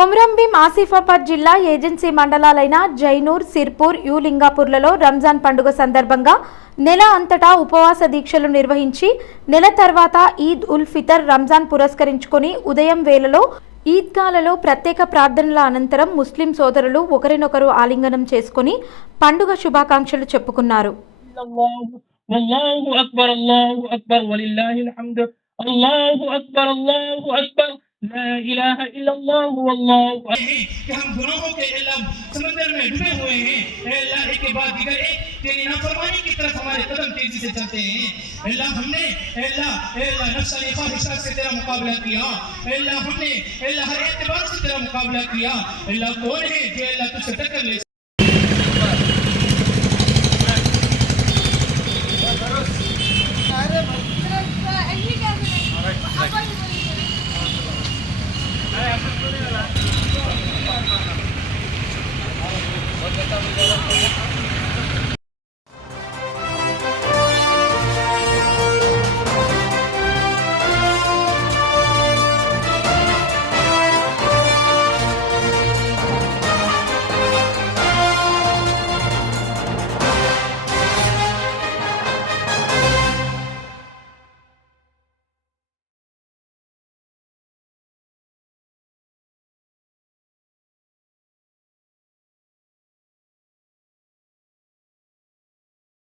కొమరంభీం ఆసిఫాబాద్ జిల్లా agency మండలాలైన Jainoor, Sirpur, you లింగాపూర్లలో Ramzan పండుగ సందర్భంగా నెల అంతటా ఉపవాస దీక్షలు నిర్వహించి నెల తర్వాత ఈద్ ఉల్ ఫితర్ రంజాన్ పురస్కరించుకొని ఉదయం వేళలో ఈద్గాలలో ప్రత్యేక ప్రార్థనల అనంతరం ముస్లిం సోదరులు ఒకరినొకరు ఆలింగనం చేసుకుని పండుగ శుభాకాంక్షలు చెప్పుకున్నారు. لا इलाह इल्लल्लाह वल्लाहु अकबर कि हम गुनाहों के समंदर में डूबे हुए हैं। अल्लाह एक के बाद दिगर एक तेरी नाफरमानी की तरफ हमारे कदम तेजी से चलते हैं। अल्लाह हमने अल्लाह नफ्सानी ख्वाहिशात से तेरा मुकाबला किया। अल्लाह हमने हर एतबार से तेरा मुकाबला किया। अल्लाह कौन है जो अल्लाह तुझसे टक्कर ले